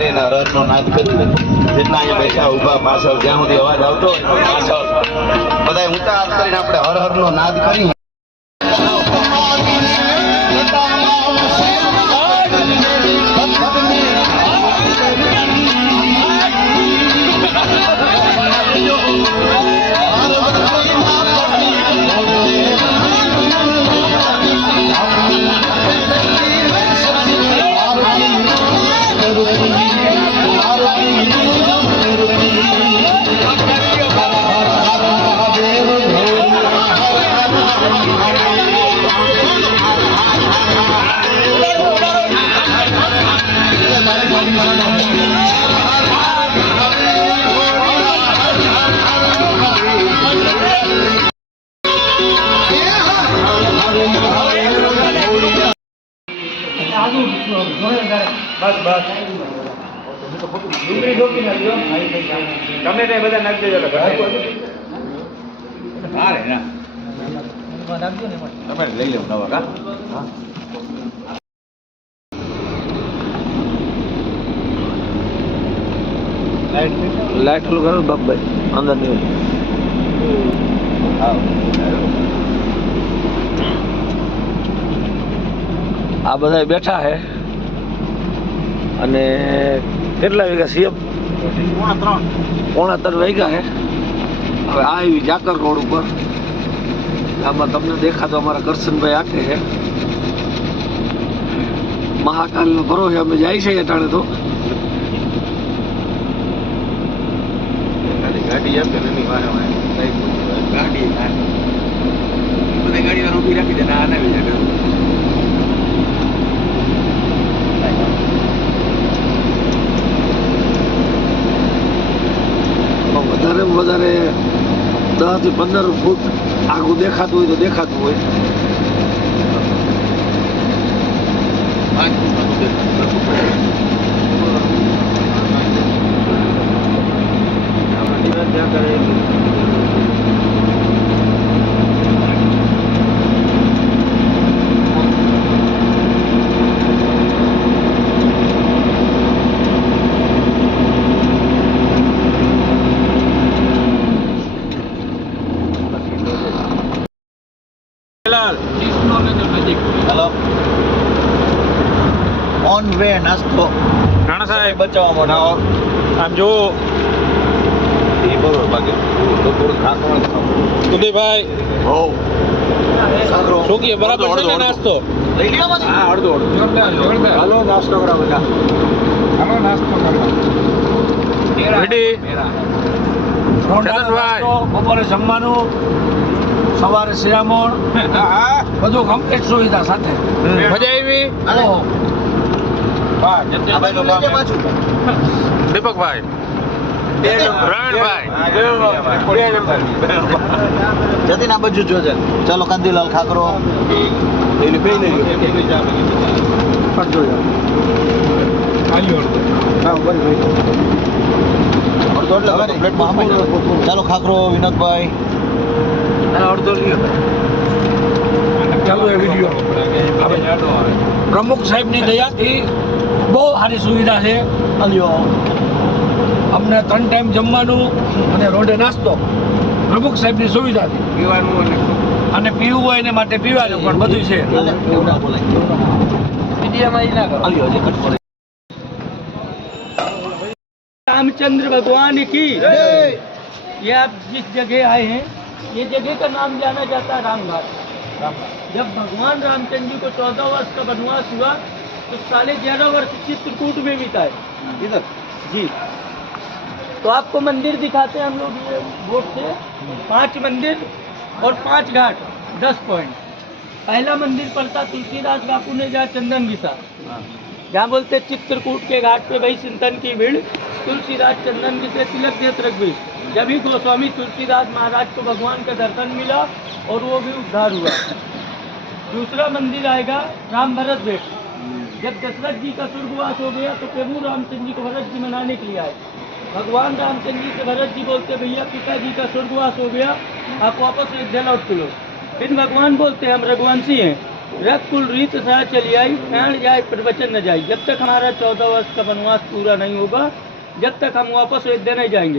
કરીને હરહરનો નાદ કરીએ. જેટલા અહીંયા બેઠા ઊભા પાછળ જ્યાં સુધી અવાજ આવતો હોય પાછળ બધા ઊંચા હાથ કરીને આપણે હરહરનો નાદ કરીએ. બસ બસ ડુંગળી ઢોકી નાખજો ગમે તે બધા નાખી દેજો ભારે ના તમે લઈ લો નવા કા લાઈટ ચાલુ કરો બાપભાઈ અંદર નહીં આ બધા બેઠા છે અને કેટલા વાગ્યા સીએમ 3:45 વાગ્યા છે. હવે આ એવી જાકર રોડ ઉપર આમાં તમને દેખાતો અમારા કરશનભાઈ આખે છે. મહાકાલનો ભરોસે અમે જાય છે અટાણે તો ગાડી આપે એની વાહે ગાડી બધા ગાડી ઊભી રાખી દે ના આવી જાય વધારે વધારે 10 થી 15 ફૂટ આગું દેખાતું હોય તો દેખાતું હોય. હેલો ઓન વે નાસ્તો રાણા સાહેબ બચાવવા માટે આમ જો એ બરોબર બાકી તો થોડું નાખવાનું ઉદયભાઈ હો છોકીએ બરાબર છે ને નાસ્તો લઈ લ્યો પછી હા અડધો હાલો નાસ્તો કરા બધા હાલો નાસ્તો કરવા રેડી બપોરે જમવાનું સવારે શિરામણ બધું કમ્પ્લીટ સુવિધા સાથે મજા આવી દીપકભાઈ જતીન આ બાજુ જોજે ચાલો કાંદીલાલ ખાકરો એની પે લઈ ચાલો ખાકરો વિનોદભાઈ અડધો ચાલુ એ વિડીયો પ્રમુખ સાહેબની દયાથી બહુ સારી સુવિધા છે. અમને 3 ટાઈમ જમવાનું અને રોડે નાસ્તો પ્રમુખ સાહેબની સુવિધાથી પીવાનું અને પીવું હોય એને માટે પીવાનું પણ બધું છે. रामचंद्र भगवान की ये आप जिस जगह आए हैं ये जगह का नाम जाना जाता है रामघाट। जब भगवान रामचंद्र जी को 14 वर्ष का वनवास हुआ तो 11.5 वर्ष चित्रकूट में बिताए इधर जी। तो आपको मंदिर दिखाते हैं हम लोग ये बोट से 5 मंदिर और 5 घाट 10 पॉइंट। पहला मंदिर पड़ता तुलसीदास बापू ने जहाँ चंदन घिसा जहाँ बोलते चित्रकूट के घाट पे भाई चिंतन की भीड़ तुलसीदास चंदन घिसे तिलक देत रघुवीर। जब ही गोस्वामी तुलसीदास महाराज को भगवान का दर्शन मिला और वो भी उद्धार हुआ। दूसरा मंदिर आएगा राम भरत भेंट। जब दशरथ जी का स्वर्गवास हो गया तो प्रभु रामचंद्र जी को भरत जी मनाने के लिए आए। भगवान रामचंद्र जी से भरत जी बोलते भैया पिताजी का स्वर्गवास हो गया आप वापस अयोध्या लौट चलो। फिर भगवान बोलते हैं हम रघुवंशी हैं रख कुल रीत सा चली आई, प्राण जाए प्रवचन न जाए। जब तक हमारा 14 वर्ष का वनवास पूरा नहीं होगा, जब तक हम वापस अयोध्या नहीं जाएंगे।